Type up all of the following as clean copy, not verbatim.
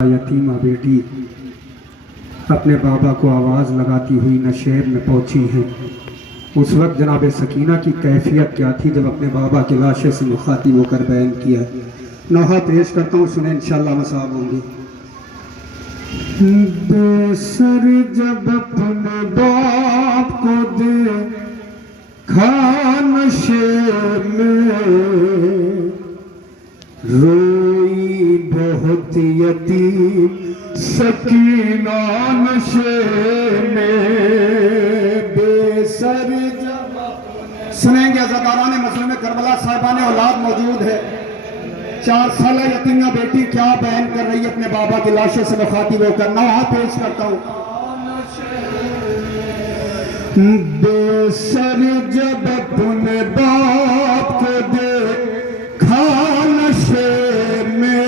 یتیمہ بیٹی اپنے بابا کو آواز لگاتی ہوئی نشیب میں پہنچی ہیں۔ اس وقت جناب سکینہ کی کیفیت کیا تھی جب اپنے بابا کی لاشے سے مخاطب ہو کر بیان کیا۔ نوحہ پیش کرتا ہوں، سنیں انشاءاللہ مصاب ہوں گی۔ بے سر جب اپنے باپ کو دیکھا نشے میں، روئی بہت یتیم سکینہ نشے میں، بے سر جب اپنے سنیں گے عزاداران مظلوم کربلا صاحبان اولاد موجود ہے۔ 4 سالہ یتیمہ بیٹی کیا بیان کر رہی ہے اپنے بابا کی لاشے سے مخاطب ہو کر۔ نوحہ پیش کرتا ہوں۔ بے سر جب اپنے باپ کو دیکھا نشے میں،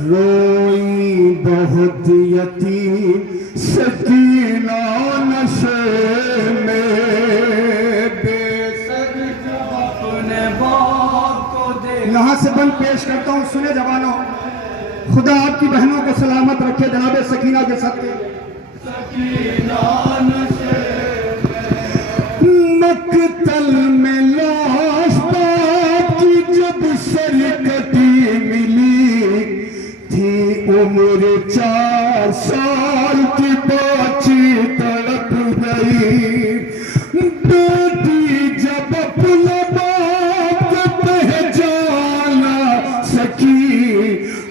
روئی بہت یتیم سکینہ نشے میں، بے سر جب اپنے باپ کو دیکھا۔ یہاں سے بند پیش کرتا ہوں، سنے جوانوں، خدا آپ کی بہنوں کو سلامت رکھے جناب سکینہ کے صدقے۔ مقتل میں لاش باپ کی جب سرکٹی ملی تھی، عمر 4 سال کی بچی تڑپ گئی، بیٹی جب اپنے باپ کو پہچانا سکی،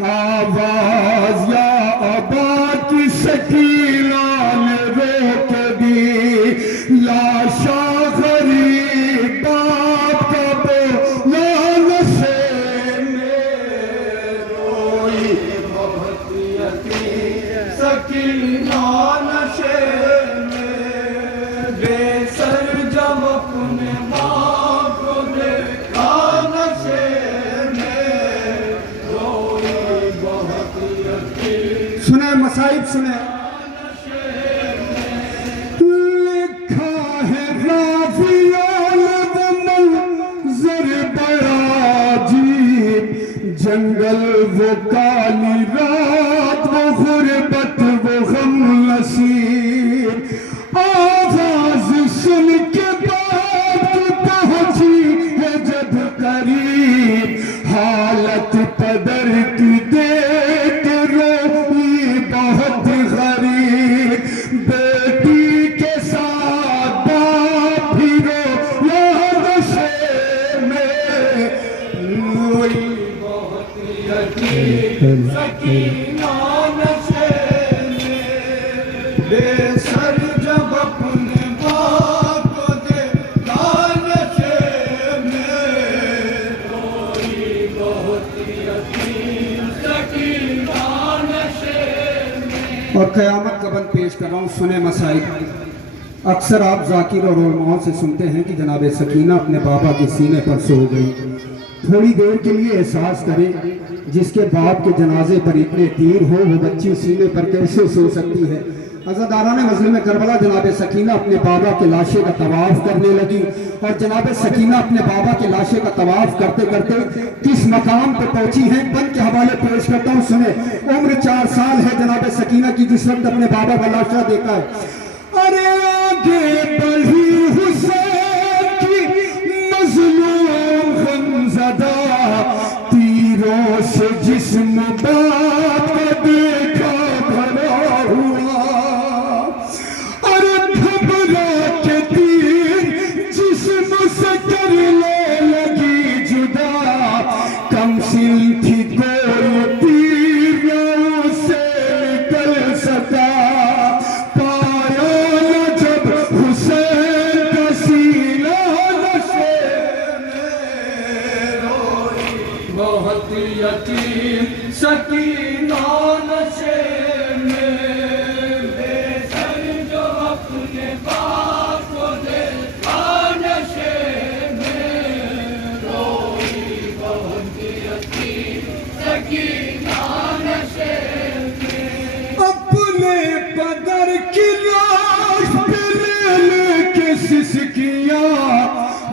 آواز یا ابا کی سکینہ نے روک دی، لاشا غریب باپ کا بولا نشے میں، روئی بہت یتیم سکینہ نشے میں، بے سر جب اپنے باپ کو دیکھا نشے میں، روئی بہت یتیم۔ سنیں مصائب سنیں۔ لکھا ہے راویان وہ منظر بڑا عجیب، جنگل وہ کالی رات وہ غربت وہ غم نصیب، آواز سن کے باپ پہنچی ہے جب قریب، حالت پدر کی دیکھ روئی بہت غریب، بیٹی کے ساتھ باپ بھی رویا نشے میں، روئی بہت یتیم سکینہ نشے میں، بے سر جب اپنے باپ کو دیکھا نشے میں، روئی بہت یتیم سکینہ نشے میں۔ اور قیامت کا بند پیش کر رہا ہوں، سنیں مسائل۔ اکثر آپ ذاکر اور علماء سے سنتے ہیں کہ جناب سکینہ اپنے بابا کے سینے پر سو گئی۔ تھوڑی دیر کے لیے احساس کریں، جس کے باپ کے جنازے پر اتنے تیر ہو وہ بچی سینے پر کیسے سو سکتی ہے۔ عزاداران مظلوم کربلا جناب سکینہ اپنے بابا کے لاشے کا طواف کرنے لگی، اور جناب سکینہ اپنے بابا کے لاشے کا طواف کرتے کرتے کس مقام پہ پہنچی ہیں بند کے حوالے پیش کرتا ہوں، سنیں۔ عمر 4 سال ہے جناب سکینہ کی جس وقت اپنے بابا کا لاشا دیکھا ہے۔ ارے آگے بڑھی حسین کی مظلوم غمزدہ، تیروں سے جسم باپ کا دیکھا بھرا ہوا، ارے گھبرا کے تیر جسم سے کرنے لگی جدا، کم سن تھی کوئی تیر نہ اسے نکل سکا، پایا نہ جب حسین کا سینہ نشے میں، روئی بہت یتیم سکینہ نشے میں، بے سر جو اپنے باپ کو دیکھا نشے میں، روئی بہت یتیم سکینہ نشے میں، اپنے پدر کی لاش پہ لے کے سسکیاں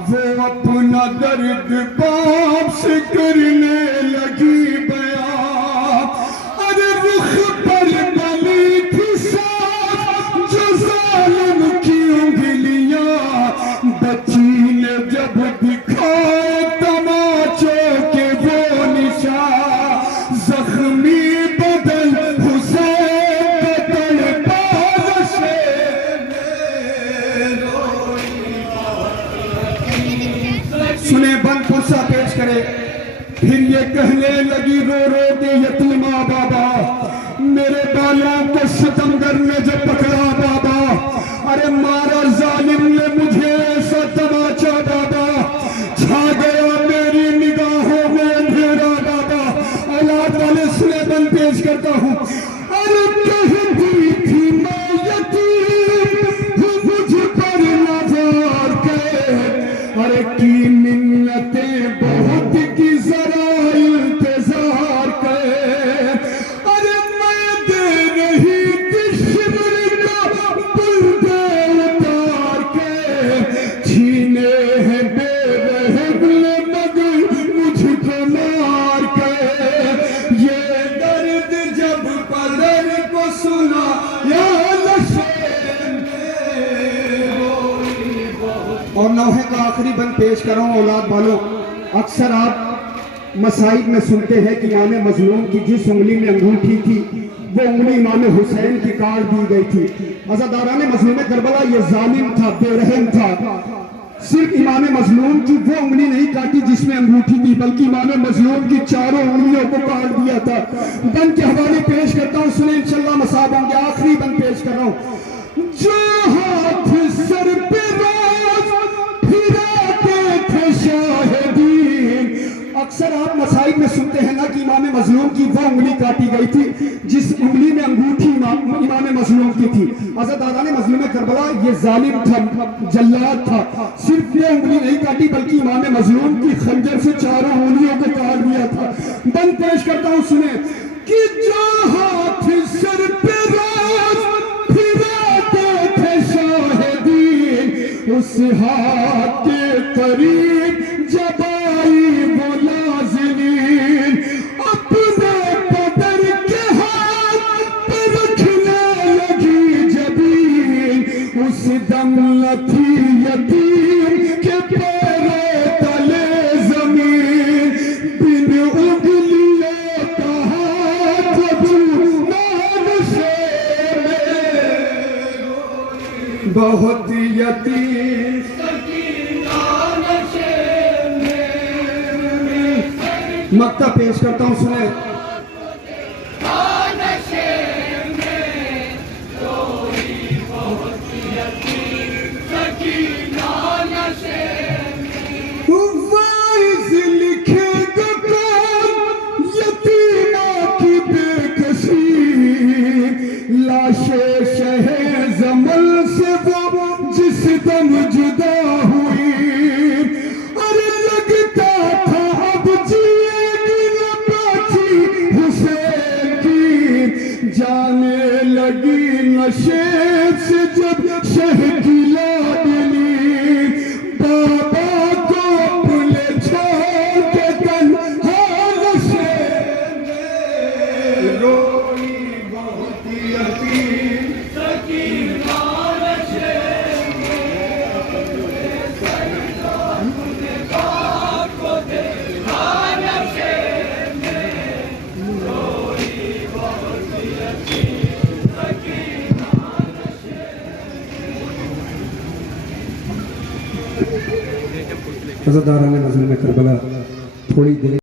وہ اپنا درد باپ سے کرنے لگی بیان، زخمی بدل حسین تڑپا سنے بند پرسا پیش کرے. پھر یہ کہنے لگی رو رو کے یتیمہ بابا میرے بالوں کو ستمگر نے جب پکڑا بابا ارے مارا ظالم نے مجھے ایسا تماچا بابا چھا گیا میری نگاہوں میں اندھیرا بابا. اولاد والے سنے بند پیش کرتا ہوں. ارے کہتی تھی میں یتیم ہوں مجھ پر نظر کے ارے کی منتیں بہت کی ذرا انتظار کے ارے میں دے رہی تھی شمر کا پردے اتار کے چھینے ہیں بے رحم مگر مجھ کو مار کے یہ درد جب پدر کو سنا یا لشین اور نوحے کا آخری بند پیش کر رہا ہوں. اولاد والوں اکثر آپ مسائب میں سنتے ہیں کہ امام مظلوم کی جس انگلی میں انگوٹھی تھی وہ انگلی امام حسین کی کاٹ دی گئی تھی. عزاداران مظلوم کربلا یہ ظالم تھا بے رحم تھا. صرف امام مظلوم کی وہ انگلی نہیں کاٹی جس میں انگوٹھی تھی بلکہ امام مظلوم کی چاروں انگلیوں کو کاٹ دیا تھا. بند کے حوالے پیش کرتا ہوں سنیں انشاءاللہ مصاب ہوں گے. آخری بند پیش کر رہا ہوں. جو ہاتھ سر پہ راز پھراتے تھے شاہدین. اکثر آپ مسائب میں سنتے ہیں نا کہ امام مظلوم کی وہ انگلی کاٹی گئی تھی جس انگلی میں انگوٹھی امام مظلوم کی تھی. عزاداران مظلوم کربلا یہ ظالم تھا جلاد تھا. صرف یہ انگلی نہیں کاٹی بلکہ امام مظلوم کی خنجر سے چاروں انگلیوں کو کاٹ دیا تھا. بند پیش کرتا ہوں سنیں کہ جو ہاتھ سر پہ راز پھراتے تھے شاہدین اس ہاتھ کے قریب جب آئی وہ نازنین اپنے پدر کے ہاتھ پہ رکھنے لگی جبین اس دم لتھی یتیم کے پیروں تلے زمین بن انگلیوں کا ہاتھ نانشے میں بہت یتیم مقطع پیش کرتا ہوں سنیں. وائز لکھے گا کون یتیمہ کی بے کسی لاشے شہ زمن سے وہ جس دم جدا ہوئی ارے لگتا تھا اب جیے گی نہ باچی حسین کی جانے لگی نشے سے جب شہ کی لاڈلی بابا کو اپنے چھوڑ کے تنہا نشے میں روئی بہت یتیم سکینہ نشے عزاداران مظلوم کربلا تھوڑی دیر